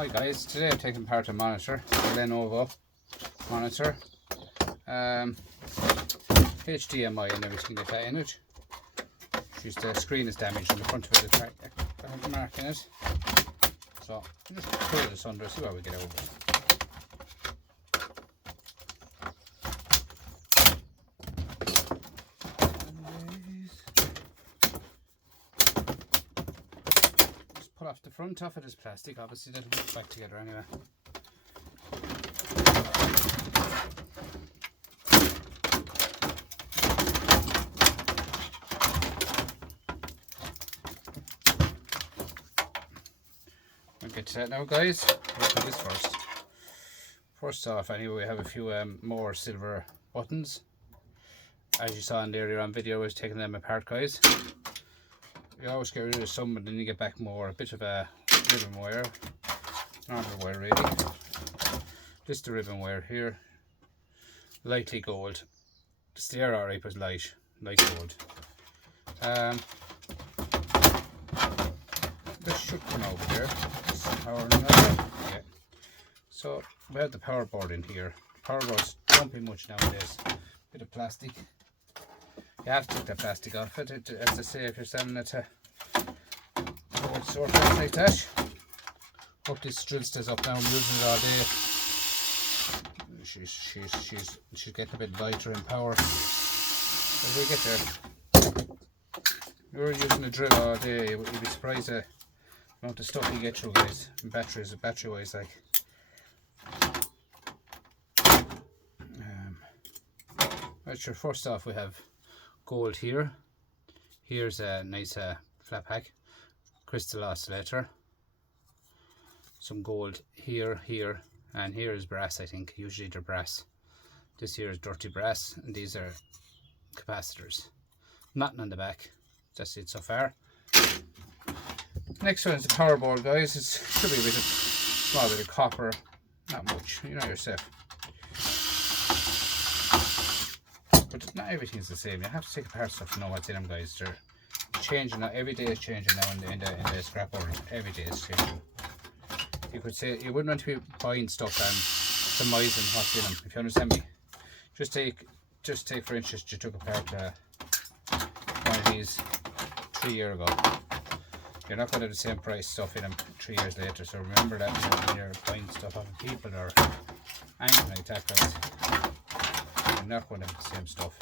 Hi guys, today I'm taking apart a monitor, the Lenovo monitor, HDMI and everything like that in it. The screen is damaged on the front of it, there's a mark in it. So I'll just pull this under, see what we get out of it. Pull off the front of it is plastic, obviously that'll put it back together anyway. We'll get to that now guys. We'll do this first. First off anyway, we have a few more silver buttons. As you saw in the earlier on video, I was taking them apart guys. You always get rid of some and then you get back more. A bit of a ribbon wire, normal wire really. Just the ribbon wire here, lightly gold. It's the RRA was light gold. This should come over there. Power another. Yeah. So we have the power board in here. Power boards don't be much nowadays. Bit of plastic. You have to take the plastic off it. As I say, if you're selling it to old store like that. Hope this drill stays up now. I'm using it all day. She's getting a bit lighter in power. As we get there, you're using a drill all day. You'll be surprised the amount of stuff you get through, guys. And battery wise, like. Right, sure. First off, we have gold here. Here's a nice flat pack, crystal oscillator. Some gold here, and here is brass. I think usually they're brass. This here is dirty brass, and these are capacitors. Nothing on the back. That's it so far. Next one is the power board, guys. It should be a bit of small bit of copper, not much. You know yourself. But not everything's the same. You have to take apart stuff to know what's in them, guys. They're changing now. Every day is changing now in the scrap world. Every day is changing. You could say you wouldn't want to be buying stuff and surmising what's in them. If you understand me, just take for instance, you took apart one of these 3 years ago. You're not going to have the same price stuff in them 3 years later. So remember that when you're buying stuff off of people or anything like that, guys. You're not going to have the same stuff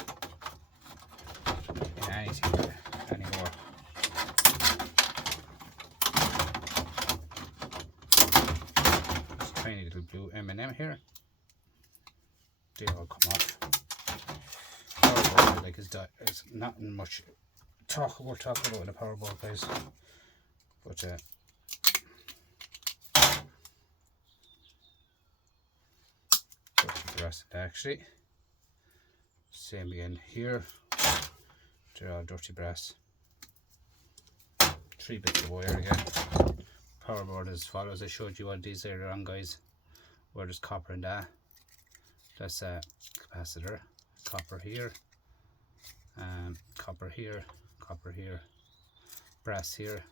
in anything anymore. This tiny little blue M&M here. They all come off. Power board, like it's not much we'll talk about in the power board, guys. But the rest of it actually. Same again here. They're all dirty brass. 3 bits of wire again. Power board as follows. I showed you what these earlier on, guys. Where there's copper in that. That's a capacitor. Copper here. Copper here. Copper here. Brass here.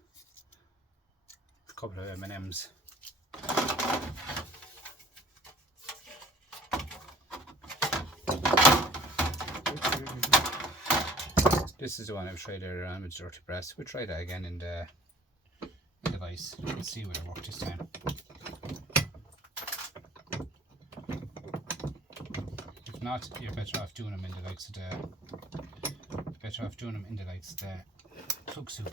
A couple of M&Ms. This is the one I've tried earlier on with dirty brass. We'll try that again in the device. We'll see where it works this time. If not, you're better off doing them in the likes of the cook soup.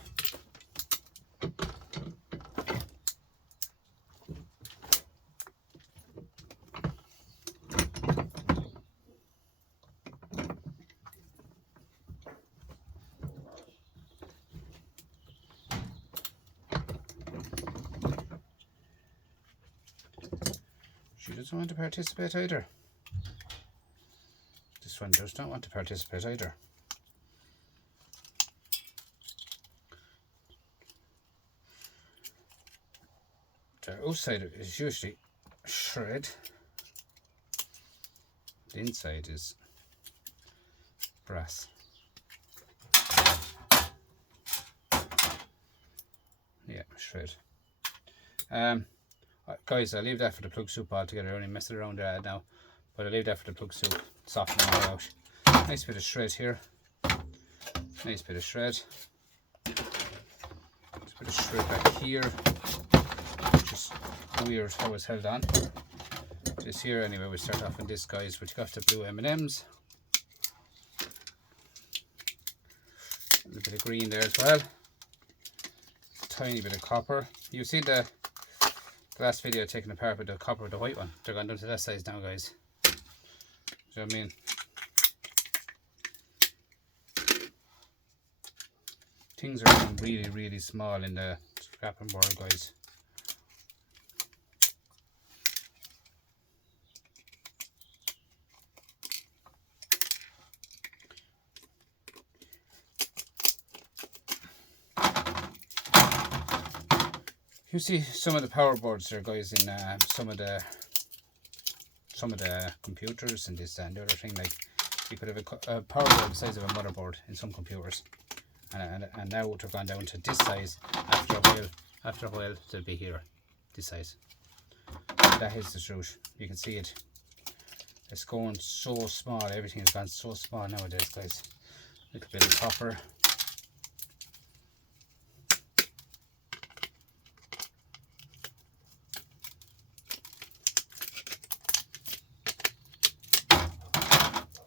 She doesn't want to participate either. This one does not want to participate either. The outside is usually shred. The inside is brass. Yeah, shred. Guys, I'll leave that for the plug soup altogether. I only messed it around now, but I'll leave that for the plug soup. Soften it all out. Nice bit of shred here. Nice bit of shred. Nice bit of shred back here. Just weird how it's held on. This here, anyway, we start off with this, guys, which got the blue M&Ms. A little bit of green there as well. Tiny bit of copper. You see the last video taken apart with the copper with the white one. They're gone down to that size now, guys. Do you know what I mean? Things are getting really, really small in the scrapping board, guys. You see some of the power boards there, guys, in some of the computers and this and the other thing. Like, you could have a power board the size of a motherboard in some computers, and now they've gone down to this size. After a while, they'll be here, this size. That is the truth. You can see it. It's going so small. Everything has gone so small nowadays, guys. A little bit of copper.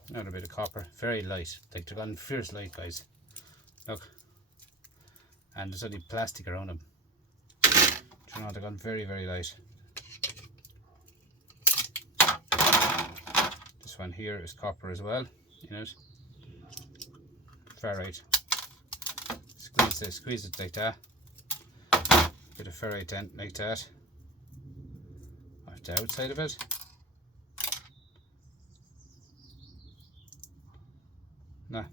Another bit of copper, very light, like they're gone fierce light, guys. Look, and there's only plastic around them. You know, they're gone very, very light. This one here is copper as well, you know. Ferrite. Squeeze it like that. Bit of ferrite dent like that. Off the outside of it. Nah.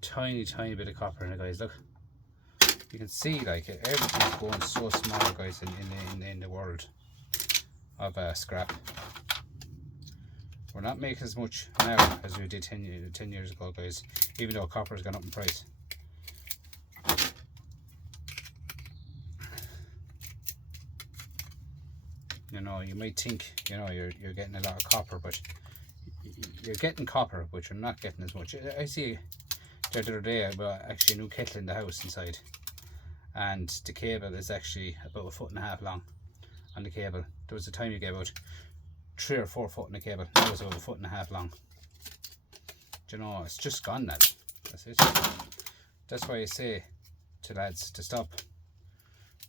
Tiny bit of copper in it, guys. Look, you can see like everything's going so small, guys, in the world of scrap. We're not making as much now as we did 10 years ago, guys, even though copper has gone up in price. You know, you might think, you know, you're getting a lot of copper, but you're getting copper, but you're not getting as much. I see the other day I bought actually a new kettle in the house inside, and the cable is actually about 1.5 foot long on the cable. There was a time you gave about 3 or 4 foot in the cable. Now it's about 1.5 foot long. Do you know, it's just gone now. That's it. That's why I say to lads to stop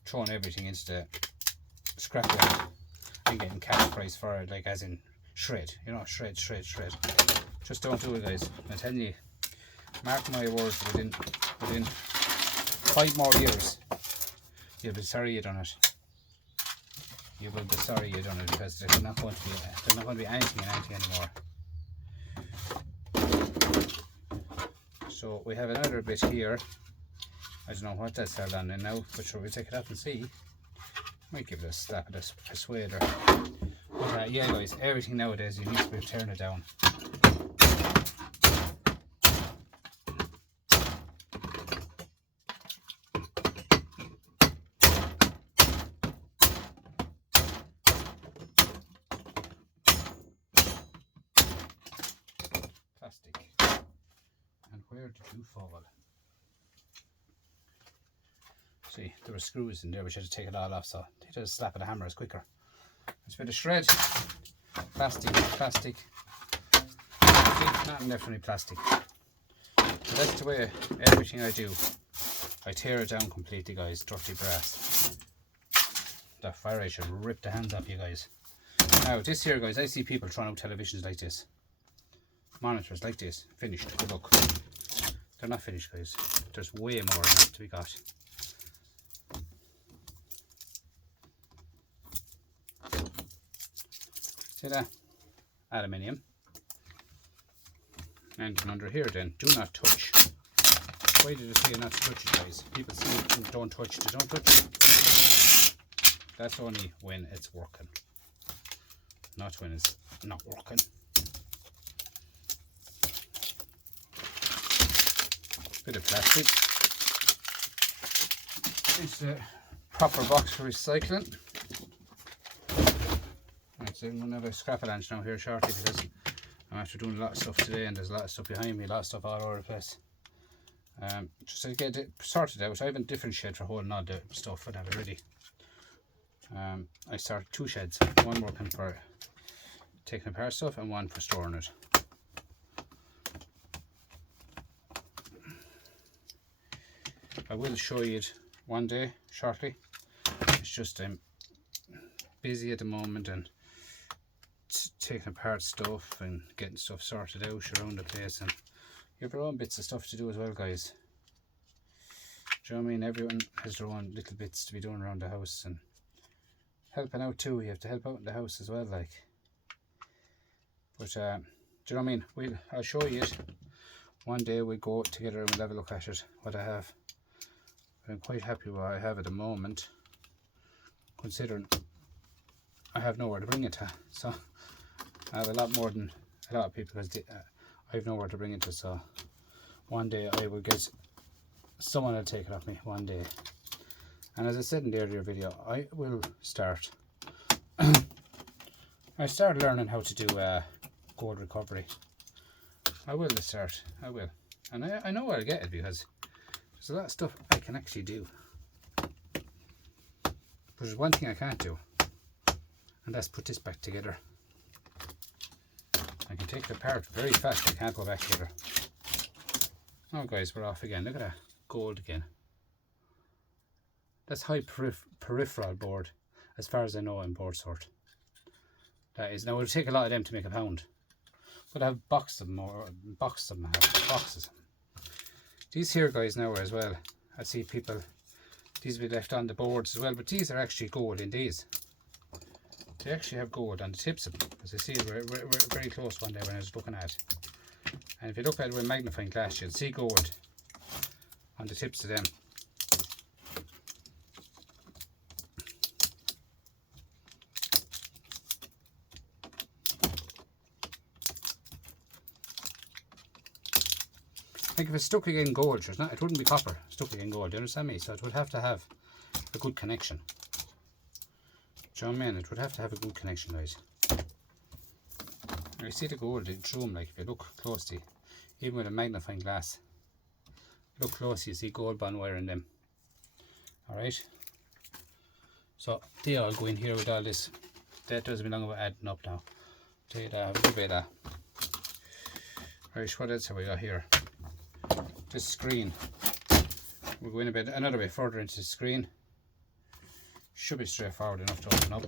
throwing everything into the scrap yard and getting cash price for it, like as in shred, you know, shred. Just don't do it, guys. I'm telling you, mark my words, within 5 more years, you'll be sorry you done it. You will be sorry you done it, because there's not going to be anything anymore. So we have another bit here. I don't know what that's held on in now, but sure, we'll take it up and see. Might give it a slap of this persuader. But yeah, guys, everything nowadays you need to be turning it down. Plastic. And where did you fall? See, there were screws in there which I had to take it all off, so take a slap of the hammer is quicker. There's a bit of shred, plastic, see, not definitely plastic. So that's the way everything I do. I tear it down completely, guys, dirty brass. That fire rate should rip the hands off you guys. Now this here, guys, I see people throwing out televisions like this. Monitors like this, finished, good luck. They're not finished, guys. There's way more than that to be got. See that? Aluminium. And under here then, do not touch. Why did you say not to touch it, guys? People say don't touch it, don't touch it. That's only when it's working, not when it's not working. Bit of plastic. It's the copper box for recycling. Right, so I'm going to have a scrap lunch now here shortly because I'm after doing a lot of stuff today and there's a lot of stuff behind me, a lot of stuff all over the place. Just to get it sorted out. I have a different shed for holding all the stuff and have it ready. I started 2 sheds, one working for taking apart stuff and one for storing it. I will show you it one day shortly. It's just I'm busy at the moment and taking apart stuff and getting stuff sorted out around the place, and you have your own bits of stuff to do as well, guys. Do you know what I mean? Everyone has their own little bits to be doing around the house and helping out too. You have to help out in the house as well, like. But do you know what I mean? I'll show you it one day. We'll go together and we'll have a look at it, what I have. I'm quite happy with what I have at the moment, considering I have nowhere to bring it to. So I have a lot more than a lot of people because I have nowhere to bring it to. So one day I will get someone to take it off me one day. And as I said in the earlier video, I will start. I started learning how to do gold recovery. I will start. I will, and I know where to get it because there's a lot of stuff I can actually do. But there's one thing I can't do, and that's put this back together. I can take it apart very fast. I can't go back together. Oh guys, we're off again. Look at that gold again. That's high peripheral board, as far as I know, in board sort. That is. Now it would take a lot of them to make a pound, but I have boxes of them, or boxes of them. Boxes. These here, guys, now as well. I see people. These will be left on the boards as well, but these are actually gold in these. They actually have gold on the tips of them, as I see it we're very close one day when I was looking at it. And if you look at it with a magnifying glass, you'll see gold on the tips of them. Like if it's stuck again gold, it wouldn't be copper stuck again gold, do you understand me? So it would have to have a good connection. Do you know what I mean? It would have to have a good connection, guys. You see the gold in through them, like if you look closely, even with a magnifying glass, look closely, you see gold bond wire in them. Alright? So they all go in here with all this. That doesn't belong about adding up now. Tell you that, have a good bit of that. Right, what else have we got here? The screen. We're going another bit further into the screen. Should be straightforward enough to open up.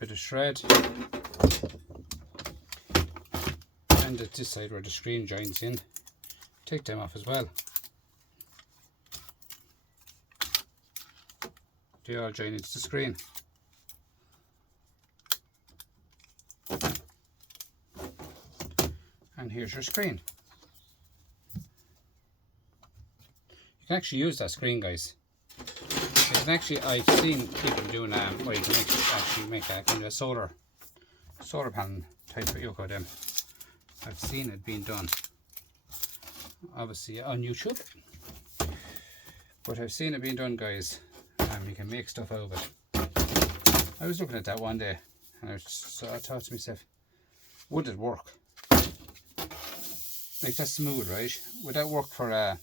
Bit of shred, and at this side where the screen joins in, take them off as well. They all join into the screen. And here's your screen. You can actually use that screen, guys. You can actually, I've seen people doing where you can actually make a kind of solar panel type of yoke of them. I've seen it being done, obviously on YouTube, but I've seen it being done, guys. You can make stuff out of it. I was looking at that one day and I thought to myself, would it work? Like that's smooth, right? Would that work for a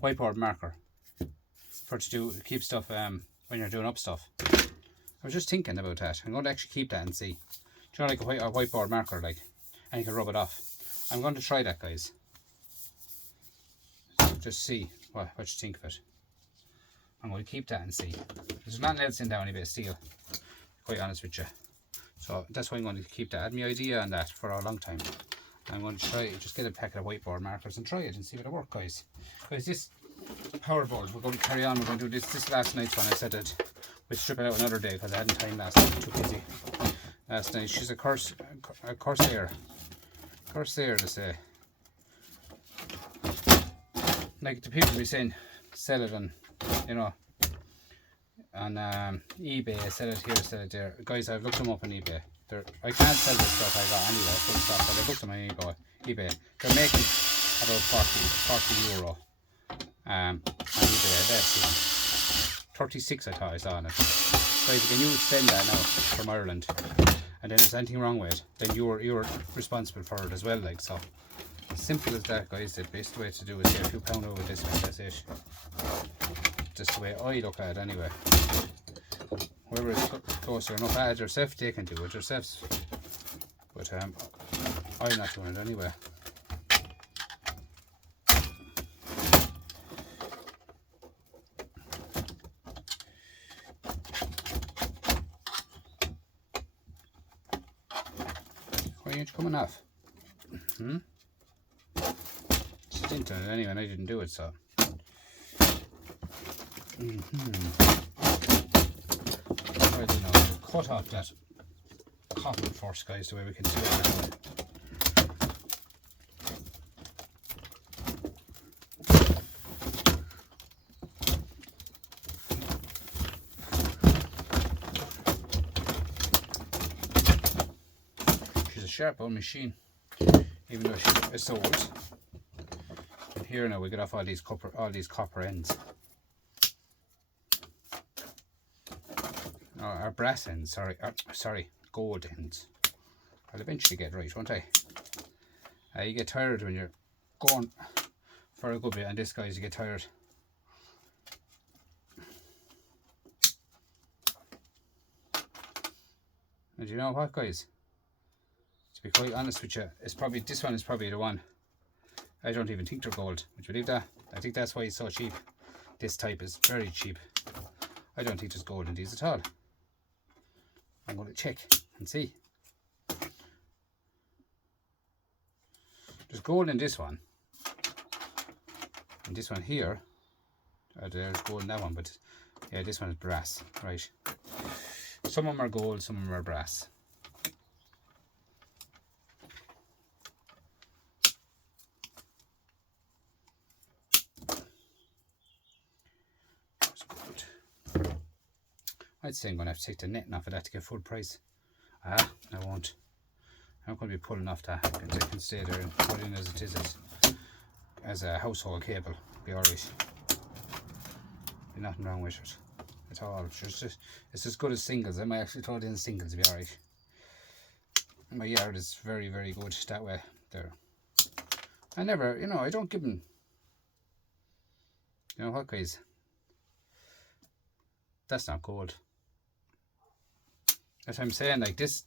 whiteboard marker? For to keep stuff when you're doing up stuff. I was just thinking about that. I'm going to actually keep that and see. Do you know, like a whiteboard marker, like, and you can rub it off. I'm going to try that, guys. Just see what you think of it. I'm going to keep that and see. There's nothing else in there, only a bit of steel, to be quite honest with you. So that's why I'm going to keep that. I had my idea on that for a long time. I'm going to try it, just get a packet of whiteboard markers and try it and see if it'll work, guys. Because power board. We're going to carry on. We're going to do this last night's one. I said that we'd strip it out another day because I hadn't time last night. Too busy last night. She's a Corsair. Corsair, to say. Like the people be saying, sell it on, you know, on eBay, sell it here, sell it there. Guys, I've looked them up on eBay. I can't sell this stuff I got anyway, full stuff, but I've looked them on eBay. They're making about 40 euro on eBay. That's 36 I thought I saw on it. Guys, can you send that now from Ireland? And then if there's anything wrong with it, then you're responsible for it as well, like so. Simple as that, guys. The best way to do it is a few pound over this one, that's it. Just the way I look at it anyway. Whoever is closer enough at it yourself, they can do it yourselves. But I'm not doing it anyway. Why aren't you coming off? Into it anyway, and I didn't do it, so. I don't know. We'll cut off that cotton first, guys, the way we can do it anyway. She's a sharp old machine, even though she's old. Here now we get off all these copper ends. Or brass ends, sorry, gold ends. I'll eventually get right, won't I? You get tired when you're going for a good bit, and this, guys, you get tired. And you know what, guys? To be quite honest with you, this one is probably the one. I don't even think they're gold. Would you believe that? I think that's why it's so cheap. This type is very cheap. I don't think there's gold in these at all. I'm going to check and see. There's gold in this one. And this one here. There's gold in that one, but yeah, this one is brass. Right. Some of them are gold, some of them are brass. I'd say I'm going to have to take the netting off of that to get full price. I won't. I'm going to be pulling off that. I can stay there and put it in as it is as a household cable. Be alright. Be nothing wrong with it at all. It's as good as singles. I might actually throw it in singles. Be alright. My yard is very, very good that way. There. I never, I don't give them. You know what, guys? That's not gold. That's what I'm saying. Like this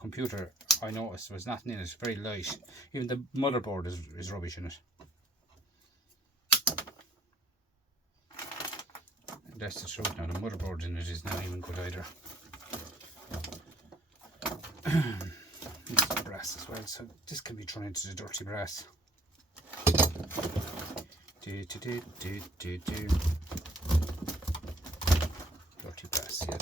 computer, I noticed was nothing in it. It's very light. Even the motherboard is rubbish in it. And that's the truth now. The motherboard in it is not even good either. It's brass as well, so this can be thrown into the dirty brass. Dirty brass, yeah.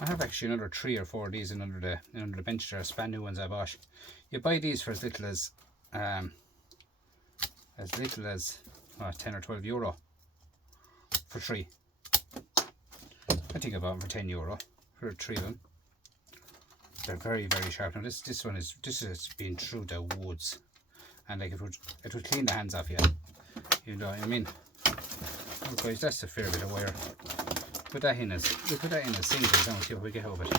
I have actually another 3 or 4 of these under the bench there, span new ones I bought. You buy these for as little as 10 or 12 euro for 3. I think I bought them for 10 euro for 3 of them. They're very, very sharp. Now this has been through the woods, and like it would clean the hands off you. You know what I mean? Oh, guys, that's a fair bit of wire. Put that in as singles and we'll see what we get out of it.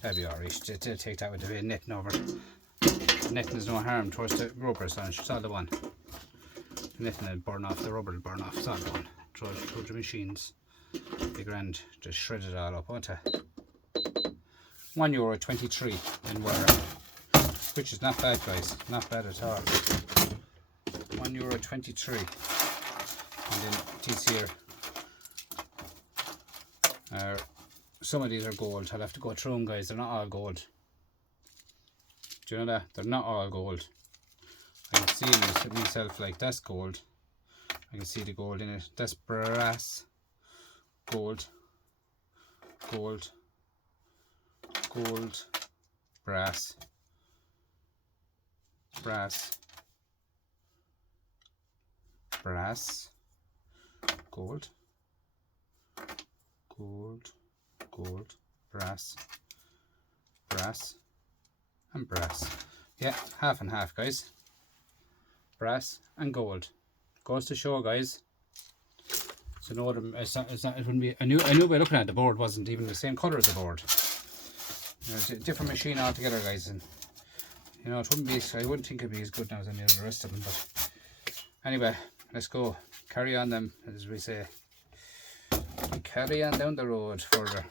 That'd be alright. They'll take that with the way netting over. Netting is no harm towards the rubber, so it's all the one. The netting will burn off, the rubber will burn off, it's all the one. Throw it through the machines. Be grand, just shred it all up, won't it? €1.23 in wire, which is not bad, guys, not bad at all. €1.23. And then these here, some of these are gold. I'll have to go through them, guys. They're not all gold. Do you know that? They're not all gold. I can see in myself, like, that's gold. I can see the gold in it. That's brass. Gold. Gold. Gold. Brass. Brass. Brass. Gold. Gold. Gold. Brass. Brass. And brass. Yeah, half and half, guys. Brass and gold. Goes to show, guys. So no, it wouldn't be. I knew by looking at the board wasn't even the same colour as the board. You know, it's a different machine altogether, guys, and you know it wouldn't be. I wouldn't think it'd be as good now as any of the rest of them. But anyway, let's go. Carry on them, as we say. And carry on down the road further.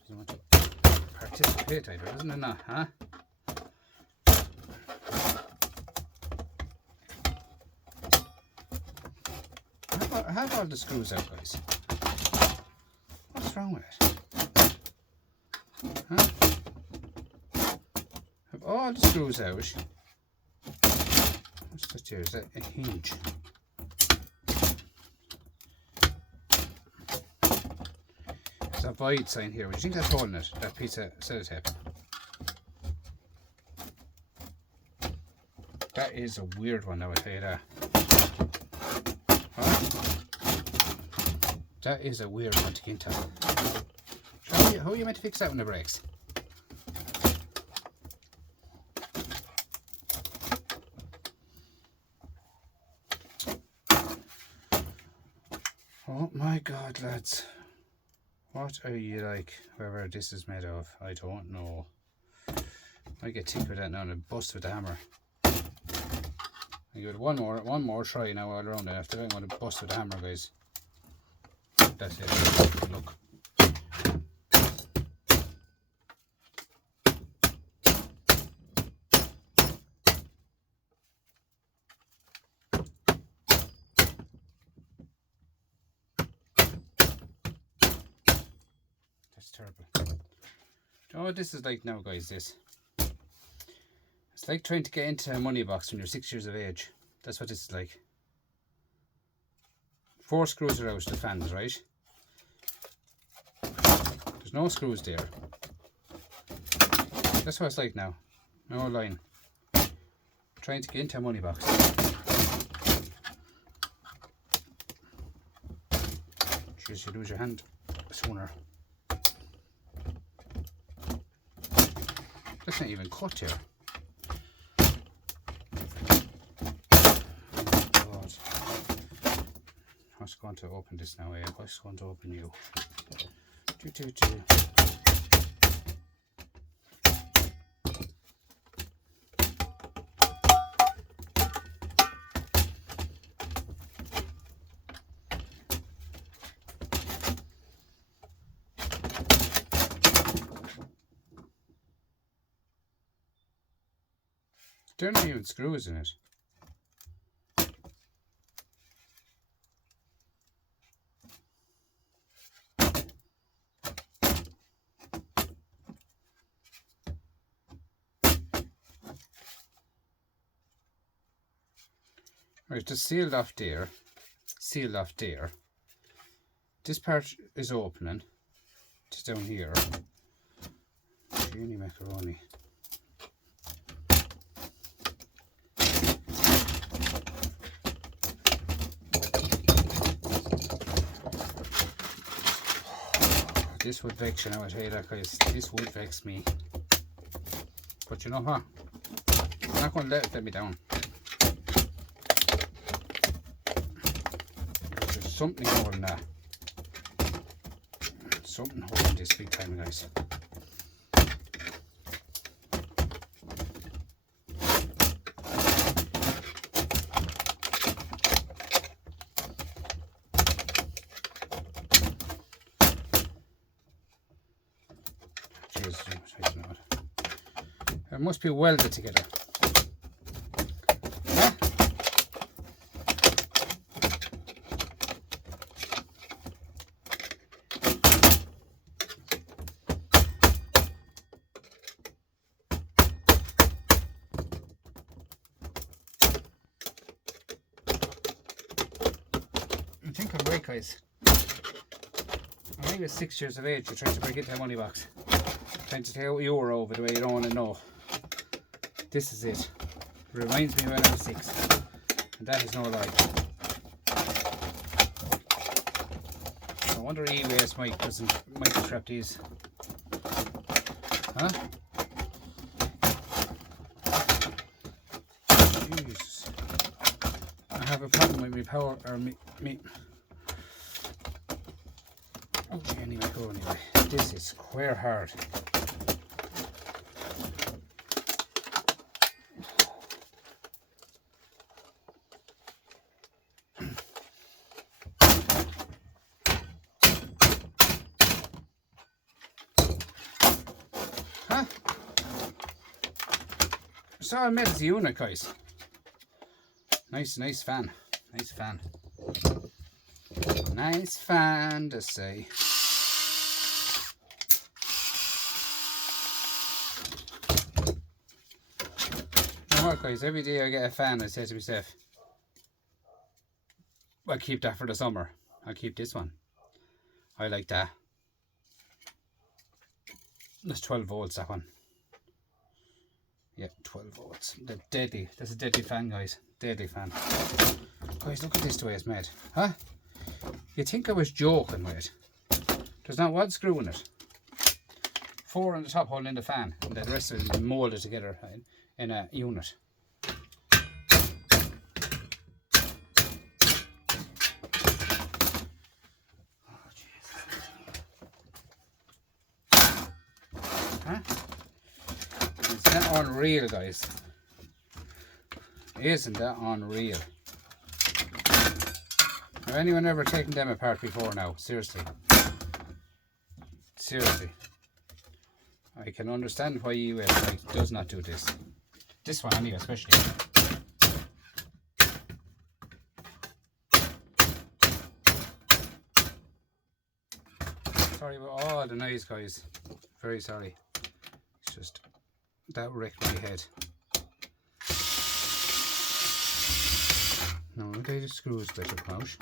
Doesn't want to participate either, doesn't it not, huh? I have all the screws out, guys. What's wrong with it? Huh? Have all the screws out. What's this here? Is that a hinge? There's a void sign here. What do you think that's holding it? That piece of sellotape. That is a weird one, I would tell you that. That is a weird one to get into. How are you meant to fix that when it breaks? Oh my God, lads. What are you like? Whoever this is made of, I don't know. I get ticked with that now and bust with the hammer. I give it one more try now all around it. After that I'm going to bust with the hammer, guys. That's it. Look. That's terrible. Do you know what this is like now, guys? This. It's like trying to get into a money box when you're 6 years of age. That's what this is like. 4 screws are out, the fans, right? There's no screws there. That's what it's like now. No line. Trying to get into a money box. Jeez, you lose your hand sooner. That's not even cut here. I'm just going to open this now, I'm just going to open you. There are not even screws in it. Right, just sealed off there. Sealed off there. This part is opening. It's down here. Genie macaroni. This would vex you now, I tell you that, guys. This would vex me. But you know what? I'm not going to let me down. There's something holding that. Something holding this big time, guys. It must be welded together. Huh? great, guys. When I was 6 years of age, you tried to break into a money box. Trying to take out euro over the way you don't want to know. This is it. It reminds me when I was 6. And that is no lie. No wonder E-Waste Mike doesn't microstrap these. Huh? Jesus. I have a problem with me power, or me. Okay, anyway, go anyway. This is square hard. Huh? So I made it a unit, guys. Nice fan. Nice fan. Nice fan to say. You know what, guys? Every day I get a fan, I say to myself, I'll keep that for the summer. I'll keep this one. I like that. That's 12 volts, that one. Yeah, 12 volts. They're deadly. That's a deadly fan, guys. Deadly fan. Guys, look at this the way it's made. Huh? You'd think I was joking with it. There's not one screw in it. 4 on the top holding in the fan, and the rest of it is moulded together in a unit. Oh, Jesus. Huh? Isn't that unreal, guys? Isn't that unreal? Have anyone ever taken them apart before now? Seriously. Seriously. I can understand why US Mike does not do this. This one anyway, especially. Sorry about all the noise, guys. Very sorry. It's just that wrecked my head. No, okay, the screws better come out.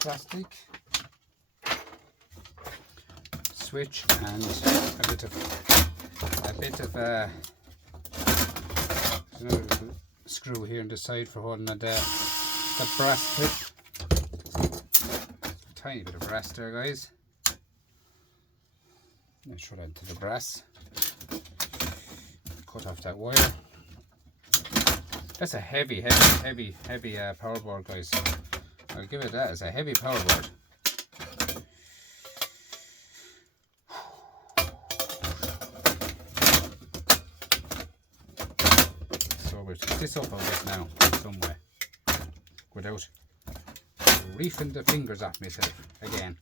Plastic, switch, and a bit of another screw here on the side for holding the brass clip. Tiny bit of brass there, guys. Let's throw that into the brass. Cut off that wire. That's a heavy power board, guys. I'll give it that. It's a heavy power board. So we'll pick this up, I guess, now, somewhere, without reefing the fingers at myself again.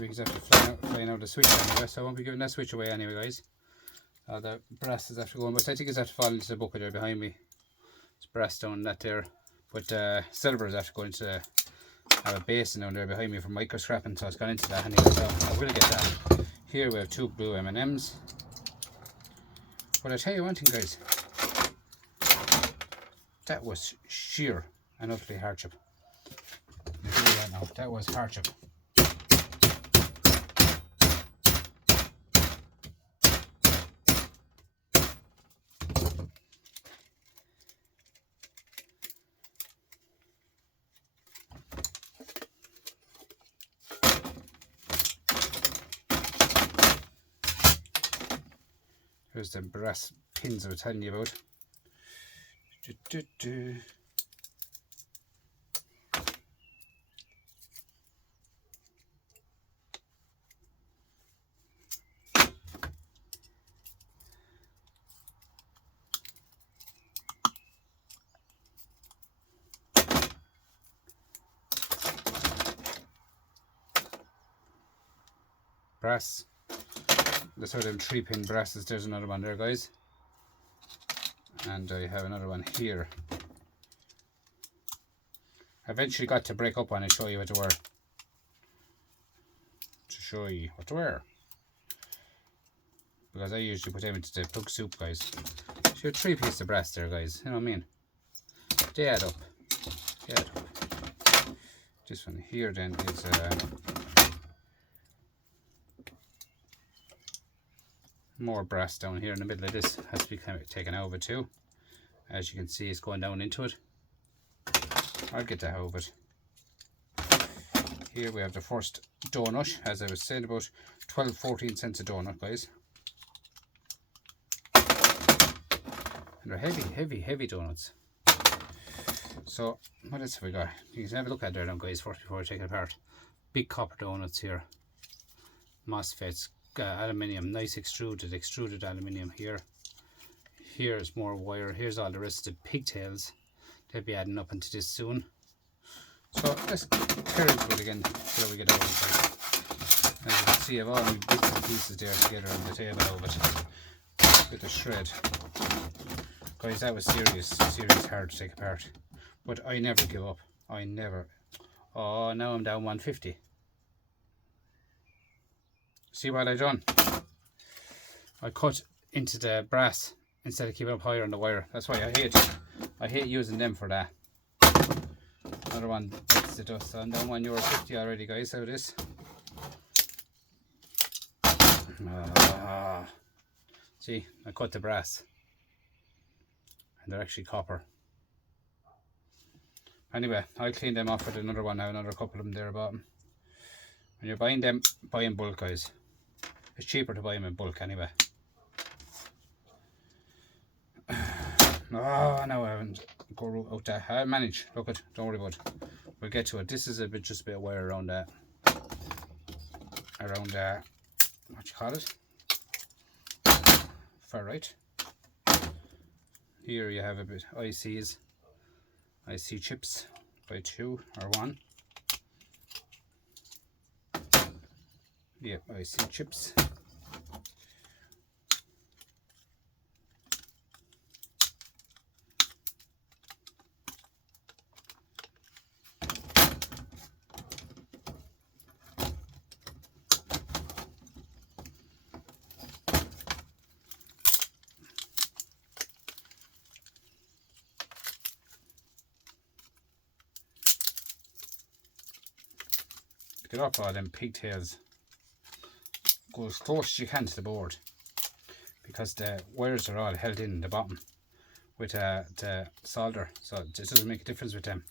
Because I have to flying out the switch anyway, so I won't be giving that switch away anyway, guys. The brass is after going, but I think it's after falling into the bucket there behind me. It's brass down that there, but silver is after going to have a basin down there behind me for micro scrapping, so it's gone into that anyway, so I will get that. Here we have 2 blue M&Ms. But I tell you one thing, guys, that was sheer and utterly hardship. That was hardship. Here's the brass pins I was telling you about. Brass. That's how them 3-pin brasses. There's another one there, guys. And I have another one here. I eventually got to break up one and show you what to wear. Because I usually put them into the plug soup, guys. So 3 pieces of brass there, guys. You know what I mean? They add up. This one here then is more brass down here in the middle of this. Has to be kind of taken out of it too. As you can see, it's going down into it. I'll get that out of it. Here we have the first donut, as I was saying, about 12-14 cents a donut, guys. And they're heavy donuts. So what else have we got? You can have a look at there now, guys, first before I take it apart. Big copper donuts here. MOSFETs, aluminium, nice extruded aluminium here. Here's more wire. Here's all the rest of the pigtails. They'll be adding up into this soon. So let's tear into it again so we get out of it. As you can see, I've all my bits and pieces there together on the table over it with a shred. Guys, that was serious hard to take apart. But I never give up. I never. Oh, now I'm down 150. See what I done? I cut into the brass instead of keeping up higher on the wire. That's why I hate using them for that. Another one bites the dust. So I'm down €1.50 already, guys. How it is. See, I cut the brass. And they're actually copper. Anyway, I'll clean them off with another one now, another couple of them there bottom. When you're buying them, buy in bulk, guys. It's cheaper to buy them in bulk anyway. Oh, no, I haven't go out there. I'll manage. Look it, don't worry about it. We'll get to it. This is just a bit of wire around that. What you call it? Ferrite. Here you have a bit ICs. IC chips by 2 or 1. Yeah, IC chips. Get off all them pigtails. Go as close as you can to the board, because the wires are all held in the bottom with the solder, so it doesn't make a difference with them.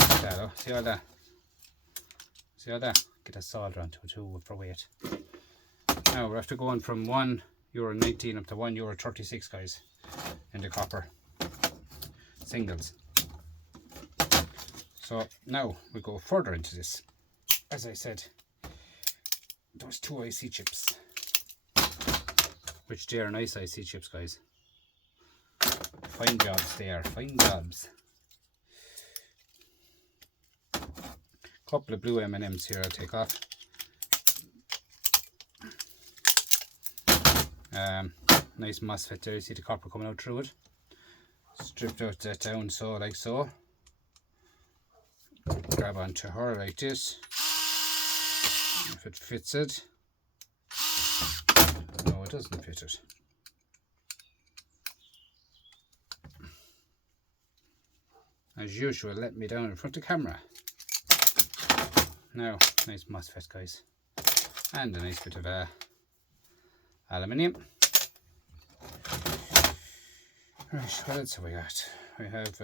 See all that? See all that? Get that solder onto it too for weight. Now we're after going from €1.19 up to €1.36, guys, in the copper singles. So now we go further into this. As I said, those 2 IC chips, which they are nice IC chips, guys. Fine jobs they are, fine jobs. Couple of blue M&Ms here I'll take off. Nice MOSFET there, you see the copper coming out through it. Stripped out that down so, like so. Grab onto her like this. If it fits it. No, it doesn't fit it. As usual, let me down in front of the camera. Now, nice MOSFET, guys. And a nice bit of aluminium. Right, what else have we got? We have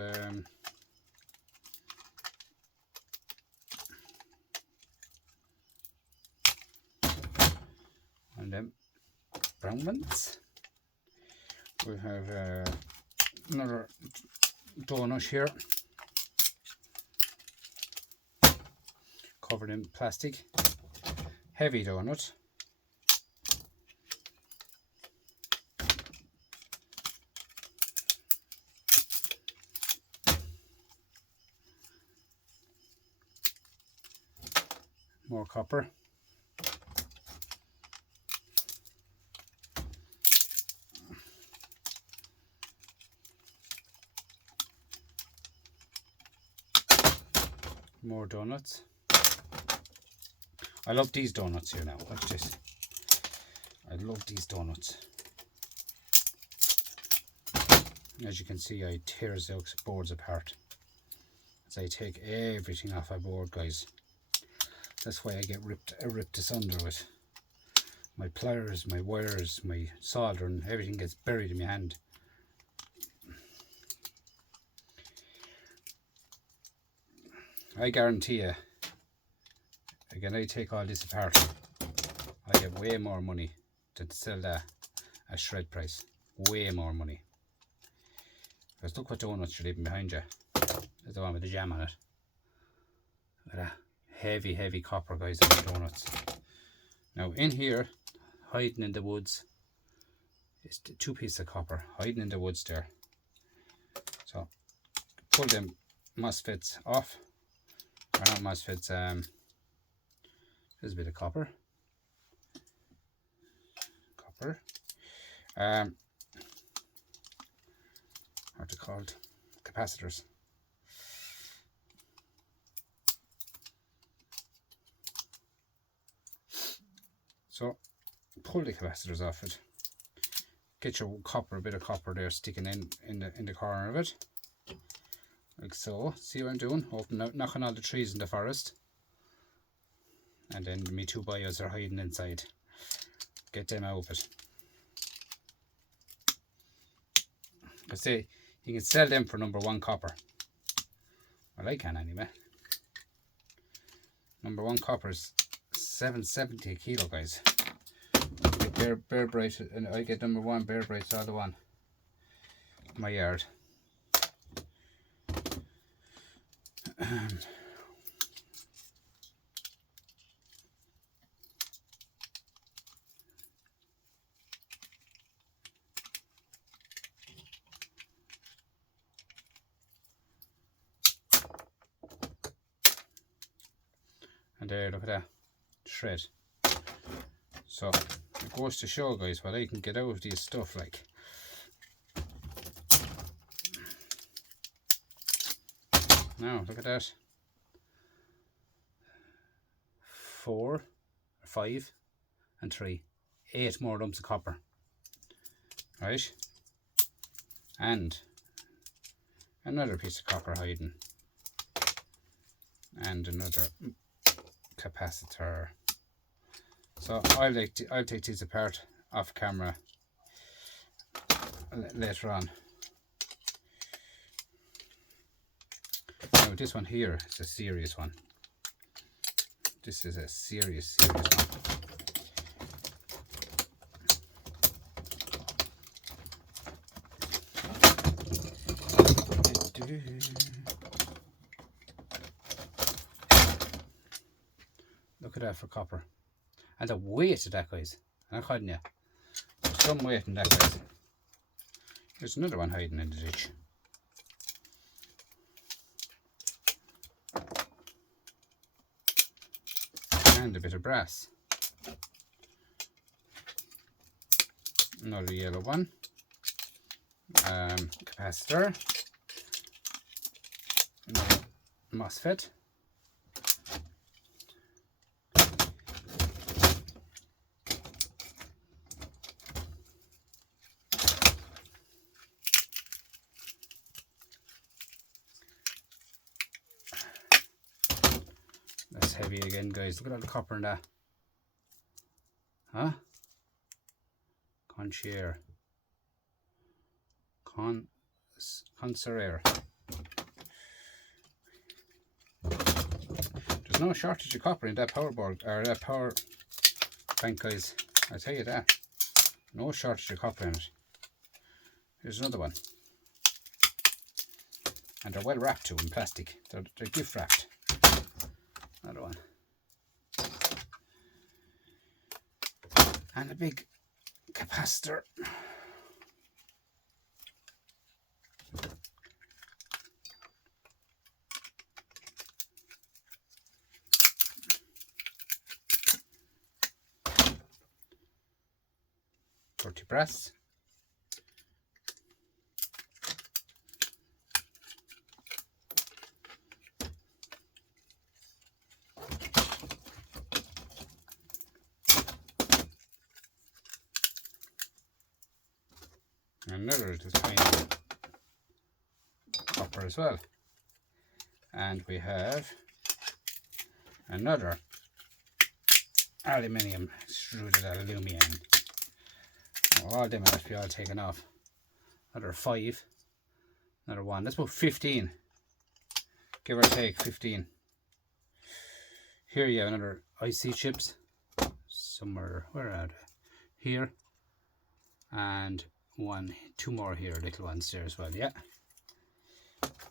one of them brown ones. We have another donut here, covered in plastic, heavy donut. More copper. More donuts. I love these donuts here now. Watch this. I love these donuts. As you can see, I tear those boards apart as I take everything off a board, guys. That's why I get ripped asunder with my pliers, my wires, my solder, and everything gets buried in my hand. I guarantee you, again, I take all this apart, I get way more money to sell that at shred price. Way more money. Because look what donuts you're leaving behind you. There's the one with the jam on it. Look at that. Heavy, heavy copper, guys, on the donuts. Now in here, hiding in the woods, is the 2 pieces of copper hiding in the woods there. So pull them MOSFETs off. Or not MOSFETs, there's a bit of copper. What are they called? Capacitors. So pull the capacitors off it. Get your copper, a bit of copper there sticking in the corner of it. Like so. See what I'm doing? Knocking all the trees in the forest. And then me 2 bios are hiding inside. Get them out of it. I say you can sell them for number 1 copper. Well, I can anyway. Number 1 copper is $7.70 a kilo, guys. I get bear bright, and I get number 1 bear brights all the one in my yard. And there, look at that shred. So it goes to show, guys, what I can get out of these stuff. Like, now look at that. 4, 5 and 3, 8 more lumps of copper, right? And another piece of copper hiding, and another capacitor. So I'll take these apart off camera later on. Now this one here is a serious one. This is a serious one. Look at that for copper. And the weight of that, guys. I'm not hiding you. There's some weight in that, guys. There's another one hiding in the ditch. And a bit of brass. Another yellow one. Capacitor. Another MOSFET. That's heavy again, guys. Look at all the copper in that. Huh? Consier. Conserere. There's no shortage of copper in that power board, or that power bank, guys. I tell you that. No shortage of copper in it. Here's another one. And they're well wrapped too in plastic. They're gift wrapped. Another one. And a big capacitor. Brass. Another little tiny copper as well. And we have another aluminium, extruded aluminium. All them must be all taken off. Another 5. Another 1. That's about 15. Give or take 15. Here you have another IC chips. Somewhere, where are they? Here. And 2 more here, little ones there as well, yeah.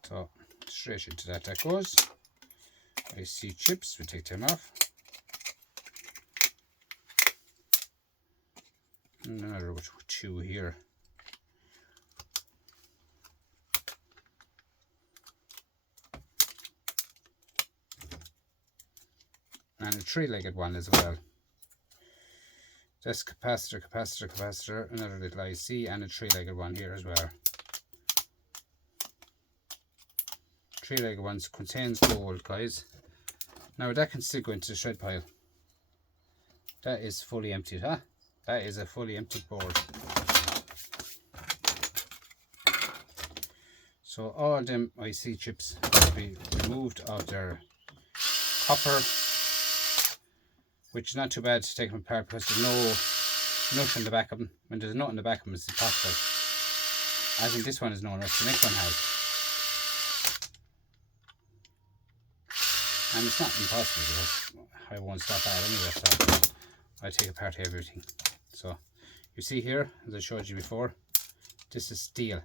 So, straight into that goes. IC chips, we take them off. Another 2 here. And a 3-legged one as well. This capacitor, another little IC, and a 3-legged one here as well. 3-legged ones contains gold, guys. Now that can still go into the shred pile. That is fully emptied, huh? That is a fully emptied board. So all them IC chips will be removed of their copper, which is not too bad to take them apart because there's no nut in the back of them. When there's a nut in the back of them, it's impossible. I think this one is no nut, the next one has. And it's not impossible because I won't stop that anyway, so I take apart everything. So you see here, as I showed you before, this is steel.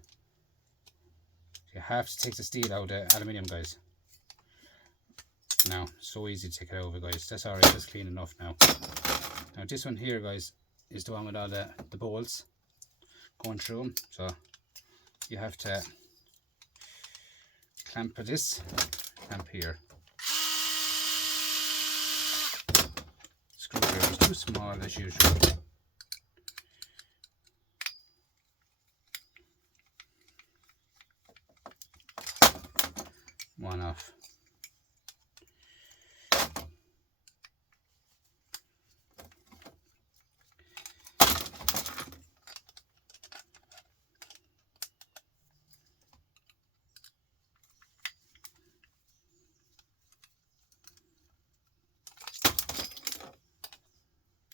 You have to take the steel out of the aluminium, guys. Now, so easy to take it over, guys. That's alright, that's clean enough now. Now this one here, guys, is the one with all the bolts going through them. So you have to clamp this, clamp here. Screwdriver is too small as usual. One off.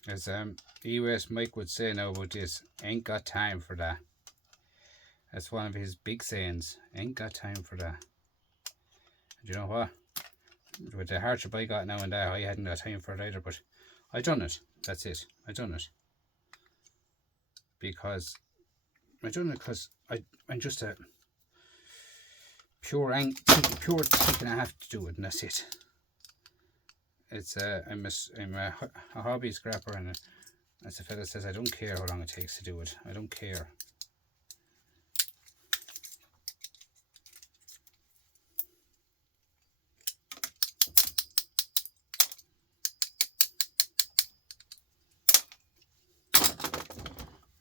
As US Mike would say now about this, ain't got time for that. That's one of his big sayings. Ain't got time for that. And you know what? With the hardship I got now and that, I hadn't got time for it either, but I done it. That's it. I done it. Because I'm just a pure thinking I have to do it, and that's it. It's I'm a hobby scrapper, and as the fella says, I don't care how long it takes to do it. I don't care.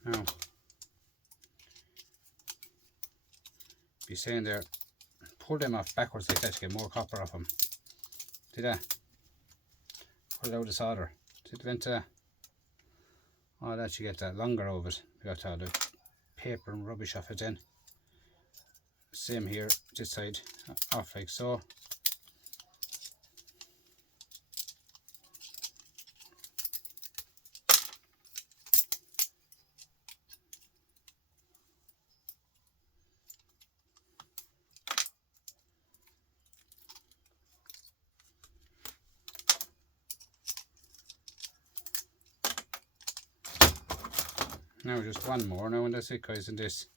Now, be saying there, pull them off backwards like that to get more copper off them. See that? Pull it out of solder. See the vent there? Oh, that you get that longer of it. We got all the paper and rubbish off it then. Same here, this side, off like so. Now just one more now, and that's it, guys, in this.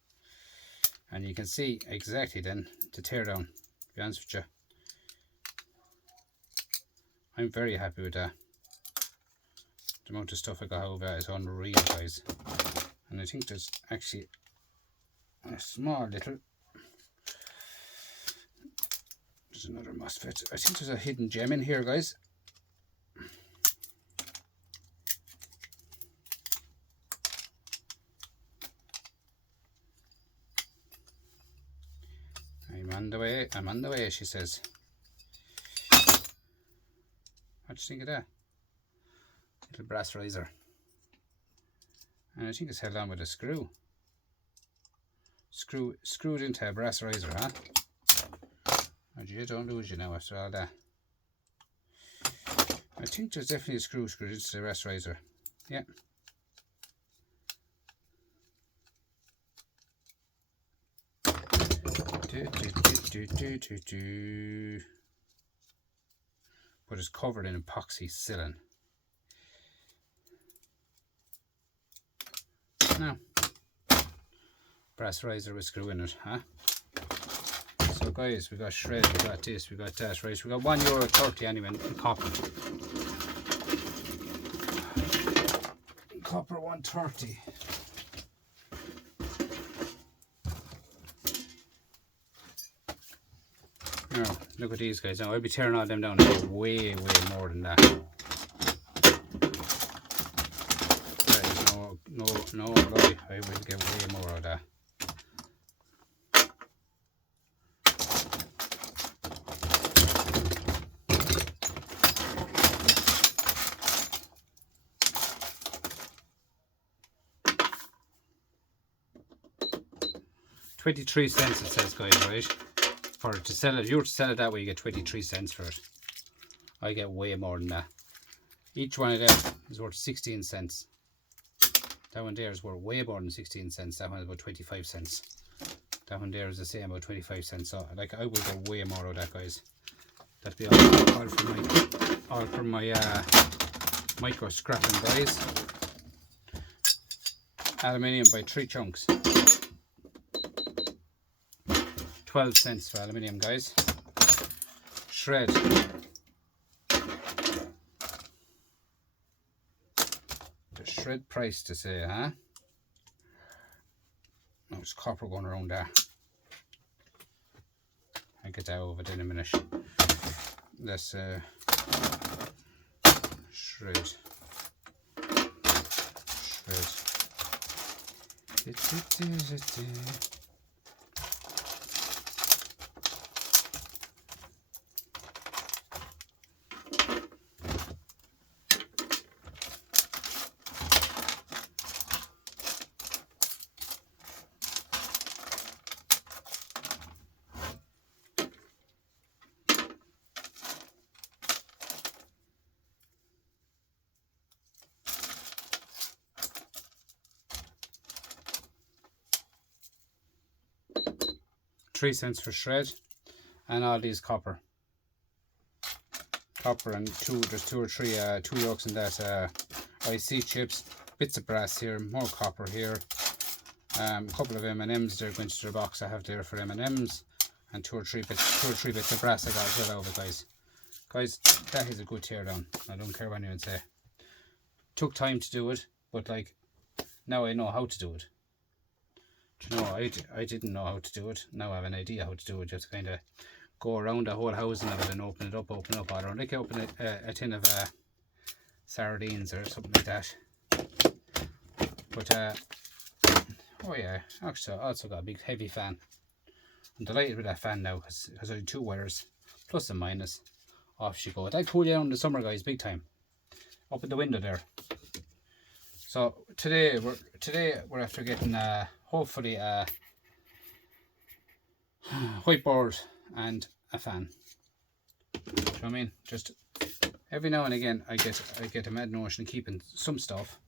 And you can see exactly then the teardown, to be honest with you. I'm very happy with that. The amount of stuff I got out of that is unreal, guys. And I think there's actually a small little, there's another MOSFET. I think there's a hidden gem in here, guys. I'm on the way, she says. What do you think of that? Little brass riser. And I think it's held on with a screw. Screwed into a brass riser, huh? And you don't lose you now after all that. I think there's definitely a screw screwed into the brass riser. Yeah. But it's covered in epoxy sealant. Now, brass riser with screw in it, huh? So guys, we got shred, we got this, we got that, right? We got €1.30 anyway in copper. Copper 130. Now, look at these guys. Now, I'll be tearing all them down way more than that. There is no lie. I will get way more of that. $0.23 it says, guys, right? For to sell it, if you were to sell it that way, you get 23 cents for it. I get way more than that. Each one of them is worth 16 cents. That one there is worth way more than 16 cents. That one is about 25 cents. That one there is the same, about 25 cents. So, like, I will get way more of that, guys. That'll be all for my micro scrapping, guys. Aluminium by 3 chunks. 12 cents for aluminium, guys. Shred. The shred price to say, huh? No, it's copper going around there. I'll get that over in a minute. Let's shred. Shred. 3 cents for shred, and all these copper and there's 2 or 3 2 yolks in that IC chips, bits of brass here, more copper here, a couple of M&Ms. They're going to the box I have there for M&Ms, and 2 or 3 bits of brass I got as well over, guys. That is a good teardown. I don't care what anyone say. Took time to do it, but like, now I know how to do it. Do you know, I didn't know how to do it. Now I have an idea how to do it. Just kind of go around the whole housing of it and open it up. I don't like open a tin of sardines or something like that. But oh yeah, actually I also got a big heavy fan. I'm delighted with that fan now because I have 2 wires, plus and minus. Off she goes. I cool you down in the summer, guys, big time. Up in the window there. So today we're after getting hopefully a whiteboard and a fan. Do you know what I mean? Just every now and again I get a mad notion of keeping some stuff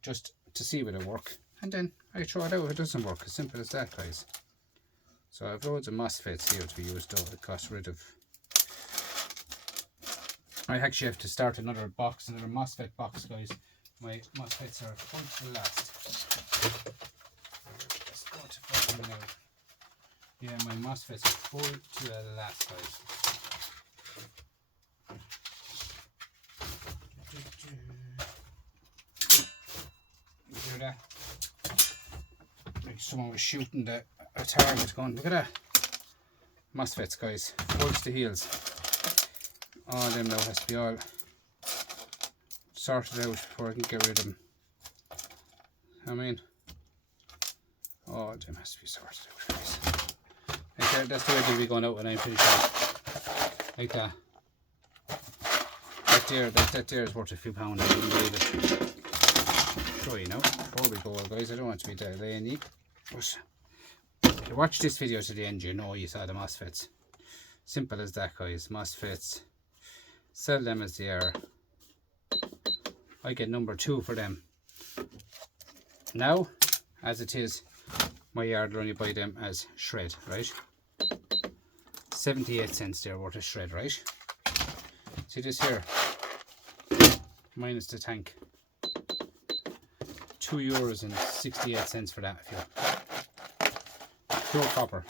just to see will it work, and then I throw it out if it doesn't work. As simple as that, guys. So I have loads of MOSFETs here to be used though. It got rid of. I actually have to start another MOSFET box, guys. My MOSFETs are full to the last. Let's go to Yeah, my MOSFETs are full to the last, guys. You hear that? Like someone was shooting a target going, look at that. MOSFETs, guys, full to the heels. All of them now has to be all sorted out before I can get rid of them. I mean, all of them has to be sorted out, guys. Like that's the way they'll be going out when I'm finished. Like that. That there is worth a few pounds. I wouldn't believe it. Show you now before we go, guys. I don't want to be delaying you. But if you watch this video to the end, you know you saw the MOSFETs. Simple as that, guys. MOSFETs. Sell them as they are. I get number 2 for them. Now, as it is, my yard will only buy them as shred, right? 78 cents there worth of shred, right? See this here? Minus the tank. €2.68 for that. Pure copper.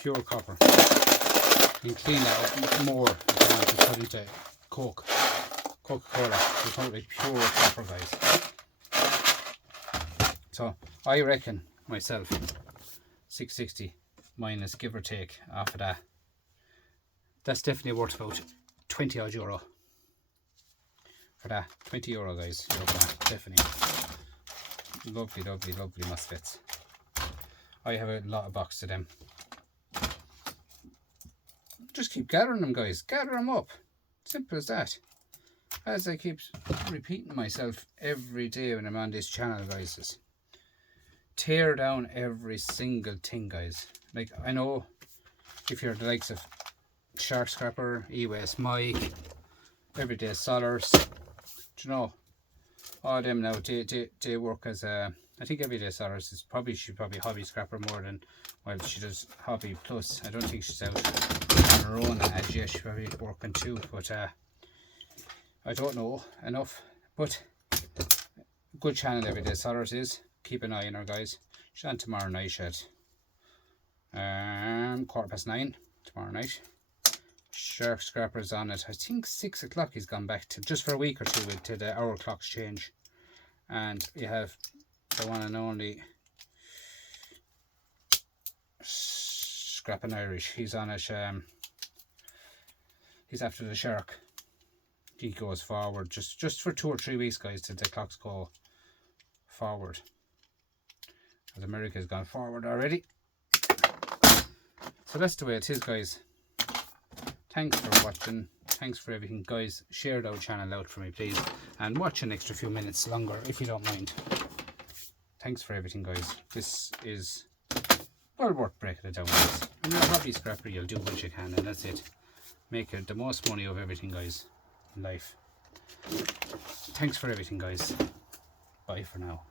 Pure copper. You can clean that up more if you want to put into Coca-Cola. It's not like pure copper, guys. So I reckon myself 660 minus give or take off of that. That's definitely worth about 20 odd euro. For that, 20 euro, guys. Definitely. Lovely, lovely, lovely MOSFETs. I have a lot of boxes of them. Just keep gathering them, guys. Gather them up. Simple as that. As I keep repeating myself every day when I'm on this channel, guys, is tear down every single thing, guys. Like, I know if you're the likes of Shark Scrapper, EWS Mike, Everyday Solars, do you know, all of them now, they work as a, I think Everyday Solars is probably, she's probably hobby scrapper more than, well, she does hobby plus. I don't think she's out on her own as yet. She's probably working too, but I don't know enough. But good channel Everyday Solars is. Keep an eye on her, guys. She's on tomorrow night at 9:15 tomorrow night. Shark Scrapper's on it. I think 6 o'clock he's gone back to, just for a week or two, till the hour clocks change. And you have the one and only Scrapping Irish. He's on it. He's after the shark. He goes forward just for 2 or 3 weeks, guys, till the clocks go forward. As America's gone forward already. So that's the way it is, guys. Thanks for watching. Thanks for everything, guys. Share our channel out for me, please, and watch an extra few minutes longer if you don't mind. Thanks for everything, guys. This is well worth breaking it down, guys. When you're a hobby scrapper, you'll do what you can, and that's it. Make the most money of everything, guys, in life. Thanks for everything, guys. Bye for now.